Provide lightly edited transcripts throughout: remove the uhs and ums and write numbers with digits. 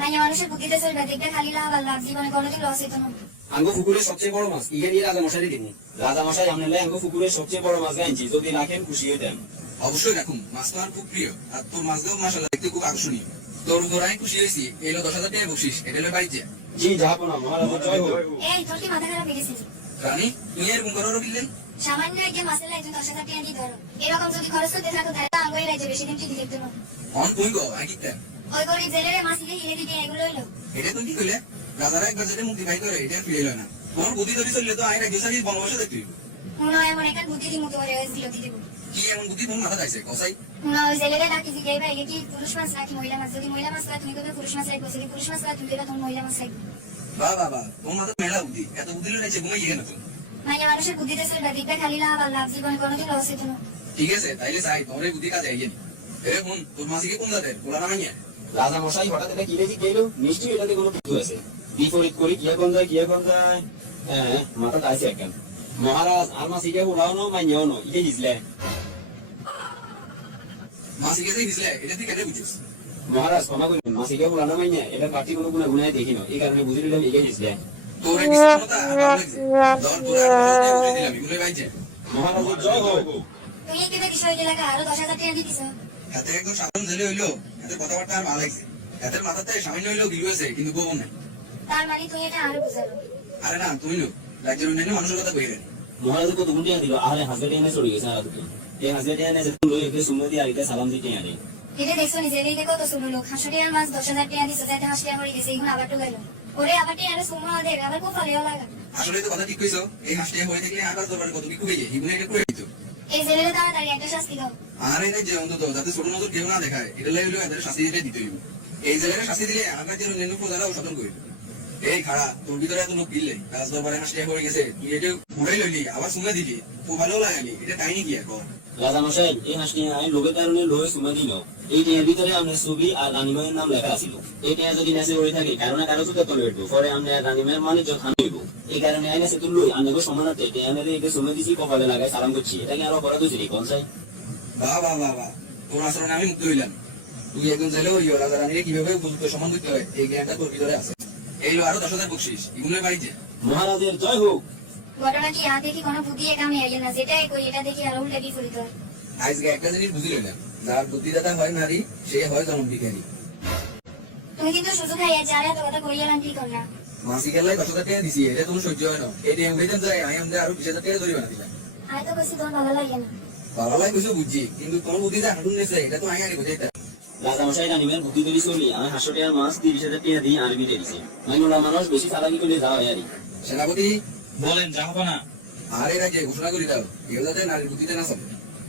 মাইয়া মানুষের বুদ্ধিতে চলবে, দেখবে খালি লাভ আর লাভ, জীবনে কোনোদিন লস হইতো না। আঙ্গো পুকুরের সবচেয়ে বড় মাছ ইয়ে নিয়ে রাজা মশাই দিন। রাজা মশাই আমনে আঙ্গো পুকুরের সবচেয়ে বড় মাছ গাইছি, যদি রাখেন খুশি হইতেন। অবশ্যই রাখুন, মাছ তো আমার খুব প্রিয়, আর তোর মাছগুলো মাশাআল্লাহ দেখতে খুব আকর্ষণীয়। তোর উপরাই খুশি হয়েছি, এলো 10,000 টাকা বকশিস, এটা হলো বাড়িতে। জি জাহাপনা, মহারাজের জয় হোক। এই তোর কি মাথা খারাপ হয়ে গেছে? রানী তুই এরকম করারও বিললেন? সামান্য একজন মাসের লাইজন 10,000 টাকা দিয়ে ধরো, এরকম যদি খরচ করতে থাকো তাহলে আঙ্গুই রাজ্যে বেশি দিন টিকে দেখতে পাবো। অন তুই গো আকিতেন ওই গরিব জেলেরে মাসিকে হিলে দিতে এগুলো হইলো। এটা তুই কি কইলে? রাজারা একবার যেটা মুক্তি পাই করে এটা ফিরে এলো না। তোমার বুদ্ধি যদি চললে তো আইন রাজ্য সারি বনবাসে দেখবি। মনে হয় এমন একটা বুদ্ধি দিয়ে মুক্ত করে দিল দিতে। কি এমন বুদ্ধি তোমার মাথা যাইছে কসাই? মনে হয় ওই জেলেরে ডাকি জিগাইবা এগে কি পুরুষ মাছ রাখি মহিলা মাছ, যদি মহিলা মাছ রাখি তুমি কবে পুরুষ মাছ রাখবো, যদি পুরুষ মাছ রাখি তুমি কবে তোমার মহিলা মাছ রাখবো। বাহ বাহ বাহ, তোমার মাথা মেলা বুদ্ধি, এত বুদ্ধি লড়াইছে ঘুমাই গিয়ে না তুমি। মাইয়া মানুষের বুদ্ধিতে চলবে, দেখবে খালি লাভ আর লাভ, জীবনে কোনোদিন লস হইতো না। ঠিক আছে তাইলে চাই তোমার এই বুদ্ধি কাজে আইয়ে নি। এরকম তোর মাসিকে কোন জাতের গোলা না মাইয়া? রাজা মশাই হঠাৎ এটা কি দেখি গেলো, নিশ্চয়ই এটাতে কোনো কিছু আছে। বিপরীত করি কি এখন যায়, কি এখন যায়। হ্যাঁ মাথা চাইছে একদম। মহারাজ আর মাসিকে উড়ানো মাইয়াও নো, ইটে হিজলে। মাসিকে যে হিসলে এটা তুই কেটে বুঝিস? মহারাজ ক্ষমা করবেন, মাসিকে উড়ানো মাইয়া এটা বাড়তি কোনো গুণা গুণায় দেখি না, এই কারণে বুঝে নিলাম ইটে হিজলে। তোর এই বিশ্বক্ষমতা আর ভালো লাগছে। ধর তোর আর বুদ্ধি দিলাম এগুলো বাইছে। মহারাজের জয় হোক। তুই কি দেখি বিষয় এলাকা আরো 10,000 টাকা দিয়ে দিছ। হাতে একদম সাধারণ ছেলে হইলো, হাতের কথাবার্তা আর ভালো লাগছে। হাতের মাথাতে সামান্য হইলেও গিলু আছে কিন্তু গোবর নাই। তার মানে তুই এটা আরো বুঝালো। আরে না তুমি লোক রাজ্যের অন্যান্য মানুষের কথা কইলেন। মহারাজ কত গুণ টিয়া দিল, আরে হাজবেন্ড এনে চলে গেছে আর দুটো। এই হাজবেন্ড এনে যে লই একে সুমো দিয়ে আইতে সালাম দিতে আরে। এটা দেখছো নিজে দেখে কত শুনো লোক, হাসুরি আর মাছ 10,000 টাকা দিছ, যাতে হাসিয়া মরে গেছে, এখন আবার ঢুকাইলো। ওরে আবার টিয়া আরো সুমো আদের আবার কো ফালেও লাগা। আসলে তো কথা ঠিক কইছো, এই হাসিয়া হয়ে থাকলে আকাশ দরবারে কত কি কইয়ে হিগুনে এটা করে দিত। এই জেলেরে তাড়াতাড়ি একটা শাস্তি দাও। আর এই যে অন্তত যাতে ছোট নজর কেউ না দেখায় এটা লাগলো এদের শাস্তি দিতে দিতে হইব। এই জেলের শাস্তি দিলে আকাশ যেন অন্যান্য প্রজারাও সতর্ক হইব। এই খাড়া তোর ভিতরে এত লোক গিললে রাজ দরবারে হাসিয়া হয়ে গেছে, তুই এটা উড়াই লইলি আবার শুনে দিলি, খুব ভালো লাগালি, এটা টাইনি কি এখন? রাজা মশাই এই হাসটি আই লোকের কারণে লয়ে সুমা দিল। এই টিয়ার ভিতরে আপনার ছবি আর রানীমায়ের নাম লেখা ছিল। এই টিয়া যদি নেসে হয়ে থাকে কারণ কারো চোখে তলে উঠবো, পরে আমরা রানীমায়ের মানে যথান হইব। এই কারণে আই নেসে তুললই আনগো সমানাতে টিয়ানের একে সুমে দিছি, কপালে লাগায় সালাম করছি, এটাকে আরো অপরাধ হয়েছে কোন চাই। বাহ বাহ বাহ বাহ, তোর আচরণে আমি মুক্ত হইলাম। তুই একজন জেলে হইও রাজা রানীকে কিভাবে উপযুক্ত সম্মান দিতে হয় এই জ্ঞানটা তোর ভিতরে আছে। এইলো আরো 10,000 বকশিস ইগুনের বাড়িতে। মহারাজের জয় হোক। ঘটনা কি আর দেখি কোনো বুদ্ধি একামে আইয়ে না, যেটাই কই এটা দেখি আর উল্টা বিপরীত হয়। আজকে একটা জিনিস বুঝি লইলাম, যার বুদ্ধিদাতা হয় নারী সে হয় জনম বিজ্ঞানী। তুমি কিন্তু সুযোগ খাইয়া যারা এত কথা কইয়ালাম ঠিক কর না। মাসি গেলায় 10,000 টাকা দিছি, এটা তোমার সহ্য হয় না। এই উড়াইতাম যায় আমি আমাদের আরো 20,000 টাকা জরিমানা দিলাম। আমি তো কইছি তোর ভালো লাগে না। ভালো লাগে কিছু বুঝছি, কিন্তু তোমার বুদ্ধি যে হাঁটুন নেছে এটা তো আগে আগে বুঝাইতাম। রাজা মশাই রানীমের বুদ্ধি তৈরি চলি, আমি 500 টাকার মাছ 30,000 টাকা দিয়ে আরবি দিয়েছি। মাইনুলা মানুষ বেশি চালাকি করে যাওয়া হয় আরই। সেনাপতি বলেন জাহাপনা। আর এর আগে ঘোষণা করি দাও কেউ যাতে নারীর বুদ্ধিতে না চলে।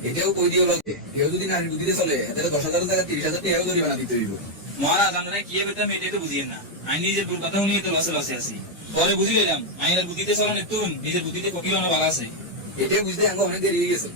এটাও কই দিও লাগে কেউ যদি নারীর বুদ্ধিতে চলে তাহলে 10,000 টাকা 30,000 টাকা জরিমানা দিতে হইব। মহারাজ আমরা কি বেতাম এটাই তো বুঝিয়েন না। আমি নিজের ভুল কথা শুনিয়ে তো লসে লসে আছি। পরে বুঝি লইলাম আইনের বুদ্ধিতে চলান একটু নিজের বুদ্ধিতে ফকির ভালো আছে। এটা বুঝতে আঙ্গ অনেক দেরি হয়ে গেছে।